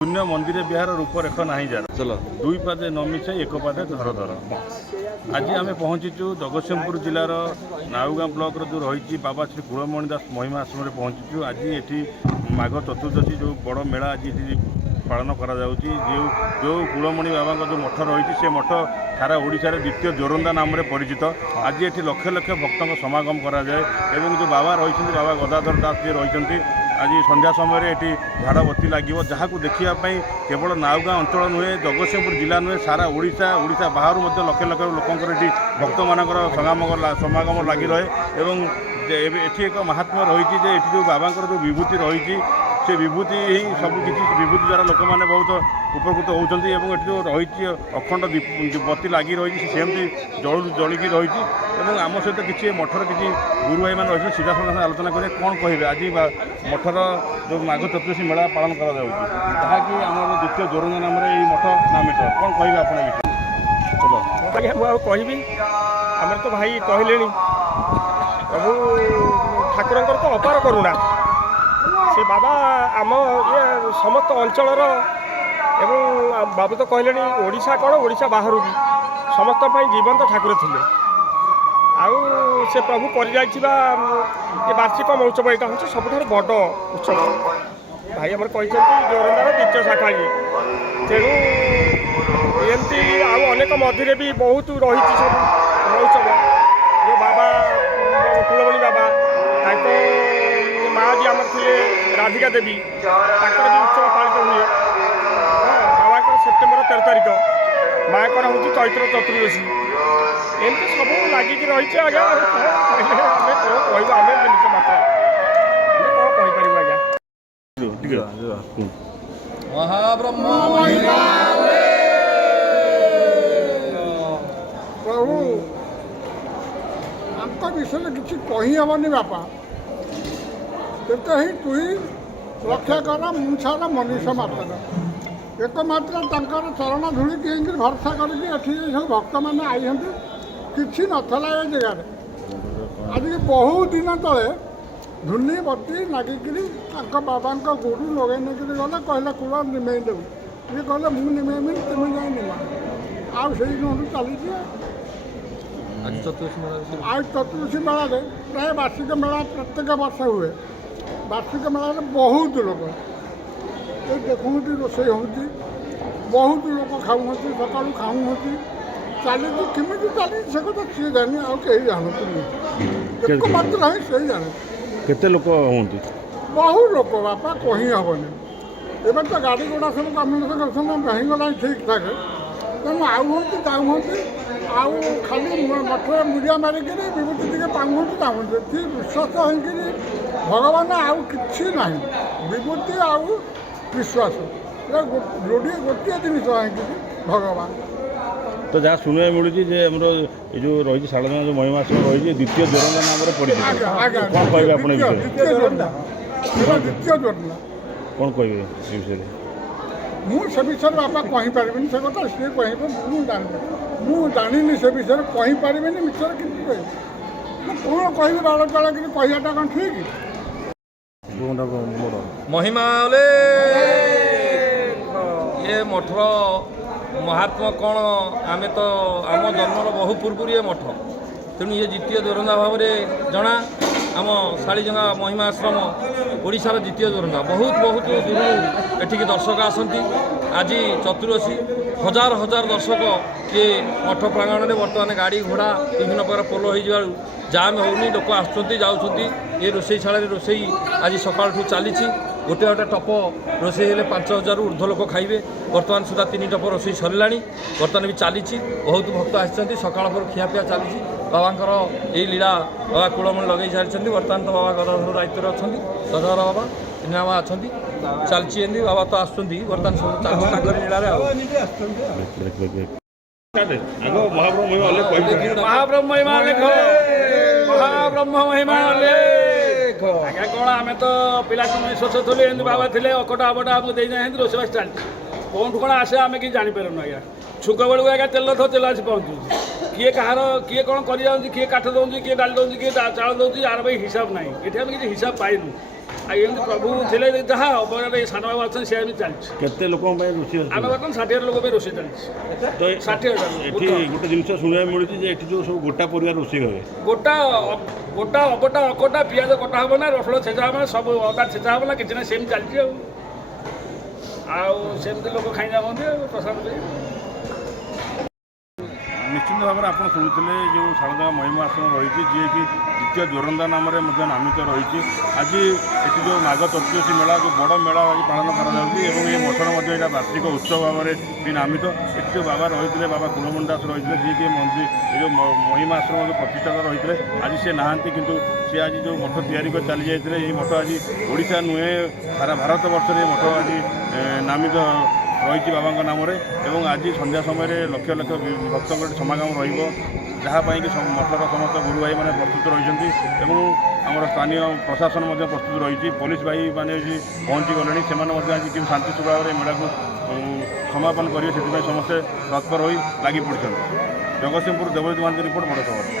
शून्य मंदिर बिहार रूपरेख नहीं जार चलो दुई पादे न मिसे एक पादे धर धर। आज आम पहुँचीचु जगतसिंहपुर जिलार नाउगाँ ब्लॉक जो रही बाबा श्री कुलमणि दास महिमा आश्रम में पहुँचीचु। आज ये माघ चतुर्दशी जो बड़ मेला आज पालन करा जो कुलमणि बाबा जो मठ रही से मठ सारा ओडिशा द्वितीय जोरंदा नाम रे परिचित। आज ये लक्ष लक्ष भक्तों समागम कराए एवं जो बाबा रही बाबा गदाधर दास जी रही आज संध्या समय ये झाड़बत्ती लगे जहाँ को देखापी केवल नाउगाँ अंचल नुहे जगतसिंहपुर जिला नुहे सारा ओडिशा बाहर लक्ष लक्ष लोकंर भक्त मानकर समागम लगी रहे एवं एटी एक महात्म्य रही जो बाबा जो विभूति रही से विभूति ही सबकि विभूति द्वारा लोक मैंने बहुत उपकृत होती ये जो रही अखंड बत्ती लगी रही सेमती जलिकी रही आम सहित किसी मठर किसी गुरु भाई मैंने रही सीधा साधा आलोचना करें कौन कहे आज मठर जो माघ चतुर्दशी मेला पालन कराकि आम द्वितीय जोरंगा नाम मठ नामित कौन कहे आप चलो कहि आम तो भाई कहले प्रभु ठाकुर तो अपार करुणा से बाबा आम ये समस्त अंचल एवं बाबू तो कहले ओडिशा कौन ओडिशा बाहर भी समस्त जीवंत ठाकुर थे आउ से प्रभु कर ये वार्षिक महोत्सव यहाँ हूँ सब बड़ उत्सव भाई आम कहते जोरंदार द्वितीय शाखा तेणु एमती आनेक मध्य भी बहुत रही सब महोत्सव जो बाबा कुलमणि बाबा माँ जी आम थे राधिका देवी ताकर भी उत्सव पालित हुए बाबा सेप्टेम्बर 13 तारिख माँ कर हूँ चैत्र चतुर्दशी एमती सब लगिक रही आज्ञा आम कौन कह आम निज मात्र आम कौन कहीपर आज्ञा महाब्रह्म प्रभु आम विषय किसी कही हेनी बापा तेते ही तु रक्षा कर मुछार मनुष्य मात्र एकमात्र तांकर चरण धूली कि भरसा करके सब भक्त मैंने आई कि नाला ये जगार आज बहुत दिन तले धुनी बत्ती लगिक बाबा गुरु लगे नहीं गले कहला कूल निमेई देव ये कहले मुझे निमेमी तुम जाए निमा आउ से चली आज चतुर्दशी मेला प्राय वार्षिक मेला प्रत्येक वर्ष हुए वार्षिक मेला बहुत लोग ये देखुँ रोषे हो बहुत लोग खाऊ सका खाऊ चली कमी चली से कथा सी जानी आई जानते एक मात्र ही से जाने केते लोक होंती बहुत लोग बापा कही हेनी एवं तो गाड़ी घोड़ा सब कम्युनिकेशन कहींगला ठीक ठाक तेणु आउ आउ खाली मठर मुड़िया मारिक विभूति टे पाऊँ चाहते विश्वास होकर भगवान आउ कि ना विभूति आउ विश्वास जोड़े गोटे जिन भगवान तो जहाँ शुणा मिलूँ जो रही साड़ना जो महिमा रही द्वितीय जोरंदा नाम परिचय कौन कहे आप द्वितीय जोरंदा कौन कहे विषय मुझे विषय बापा कहींपारे से कथा सी कह मुझे जानी से विषय कहींपारे मिछर कि कौन कह बाल चाल कि कहटा कौन ठीक महिमा ये मठर महात्मा कौन आम तो आम जन्मर बहु पूर्व ये मठ तेणु ये द्वितीय जोरंदा भाव में जना आम शालीजंगा महिमा आश्रम ओडिशार द्वितीय जोरंदा बहुत बहुत दूर एठिक दर्शक आसती आज चतुर्दशी हजार हजार दर्शक ये मठ प्रांगण में बर्तमान गाड़ी घोड़ा विभिन्न प्रकार पोल हो जाम होनी लोक आसुँच ये रोषेशाला रोषेई आज सकाल चली गोटे गोटे टप रोषे हेले 5000 ऊर्ध्व लोक खाइबे बर्तमान सुधा 3 टप रोषे सरला बर्तमान भी चली बहुत भक्त आसती सकाल पर खियापिया चली बाबा ये लीला बाबा कुलमणि लगे सारी बर्तमान तो बाबा गदाधर दायित्व अच्छा गदाधर बाबा नामा अच्छा चलती बाबा तो आसुँच बर्तमान सब चलती महाब्रह्म महिमा लेख महाब्रह्म महिमा लेख आज्ञा कौन आम तो पिला स्वच्छ थोली एमती बाबा थे अकटा अबटा आमको दे जाए रोषेबास चलती कौन कौन आसे आम कि जापरूँ आज्ञा छुक बेलू आज्ञा तेल तेल आसी पहुँचुଛି किए कहार किए कौन कर किए काठ दौर किए डाली दौर किए चाउल दौर यार भाई हिसाब ना ये किसी हिसाब पाइनु ଆଉ ଏମିତି ପ୍ରଭୁ ଥିଲେ ଯାହା ଅବହେଳାରେ ଏ ସାନ ବାବା ଅଛନ୍ତି ସେ ଏମିତି ଚାଲିଛି। କେତେ ଲୋକଙ୍କ ପାଇଁ ରୋଷେଇ ଆମେ ଅଛି? ବର୍ତ୍ତମାନ 60 ଲୋକ ପାଇଁ ରୋଷେଇ ଚାଲିଛି। ତ 60,000 ଏଠି ଗୋଟେ ଜିନିଷ ଶୁଣିବାକୁ ମିଳୁଛି ଯେ ଏଠି ଯେଉଁ ସବୁ ଗୋଟା ପରିବାର ରୋଷେଇ ହୁଏ, ଗୋଟା ଅବଟା ଅକଟା ପିଆଜ କଟା ହେବ ନା, ରସୁଣ ଛେଚା ହେବ ନା, ସବୁ ଅଦା ଛେଚା ହେବ ନା, କିଛି ନାହିଁ ସେମିତି ଚାଲିଛି ଆଉ ସେମିତି ଲୋକ ଖାଇଯାଆନ୍ତି ଆଉ ପ୍ରସାଦ ଦେଇ। ନିଶ୍ଚିତ ଭାବରେ ଆପଣ ଶୁଣୁଥିଲେ ଯେଉଁ ଶାରଦା ମହିମା ଆଶ୍ରମ ରହିଛି, ଯିଏକି ଦ୍ୱିତୀୟ ଜୋରନ୍ଦା ନାମରେ ମଧ୍ୟ ନାମିତ ରହିଛି। ଆଜି ଏଠି ଯେଉଁ ମାଘ ଚତୁର୍ଦ୍ଦଶୀ ମେଳା, ଯେଉଁ ବଡ଼ ମେଳା ଆଜି ପାଳନ କରାଯାଉଛି ଏବଂ ଏ ମଠର ମଧ୍ୟ ଏଇଟା ବାର୍ଷିକ ଉତ୍ସବ ଭାବରେ ବି ନାମିତ। ଏଠି ଯେଉଁ ବାବା ରହିଥିଲେ, ବାବା କୁଳମଣି ଦାସ ରହିଥିଲେ, ଯିଏକି ମନ୍ତ୍ରୀ ଏ ଯେଉଁ ମହିମା ଆଶ୍ରମ ଯେଉଁ ପ୍ରତିଷ୍ଠାତା ରହିଥିଲେ, ଆଜି ସେ ନାହାନ୍ତି। କିନ୍ତୁ ସେ ଆଜି ଯେଉଁ ମଠ ତିଆରି କରି ଚାଲି ଯାଇଥିଲେ, ଏହି ମଠ ଆଜି ଓଡ଼ିଶା ନୁହେଁ ସାରା ଭାରତ ବର୍ଷରେ ଏ ମଠ ଆଜି ନାମିତ ରହିଛି ବାବାଙ୍କ ନାମରେ। ଏବଂ ଆଜି ସନ୍ଧ୍ୟା ସମୟରେ ଲକ୍ଷ ଲକ୍ଷ ଭକ୍ତଙ୍କ ସମାଗମ ରହିବ, ଯାହା ପାଇଁକି ମଠର ସମସ୍ତ ଗୁରୁ ଭାଇମାନେ ପ୍ରସ୍ତୁତ ରହିଛନ୍ତି ଏବଂ ଆମର ସ୍ଥାନୀୟ ପ୍ରଶାସନ ମଧ୍ୟ ପ୍ରସ୍ତୁତ ରହିଛି। ପୋଲିସ ଭାଇମାନେ ବି ପହଞ୍ଚି ଗଲେଣି, ସେମାନେ ମଧ୍ୟ ଆଜି କିନ୍ତୁ ଶାନ୍ତି ଶୃଙ୍ଖଳାରେ ମେଳାକୁ ସମାପନ କରିବେ, ସେଥିପାଇଁ ସମସ୍ତେ ତତ୍ପର ହୋଇ ଲାଗି ପଡ଼ିଛନ୍ତି। ଜଗତସିଂହପୁର ଦେବଜିତ ମହାନ୍ତି ରିପୋର୍ଟ, ବଡ଼ ଖବର।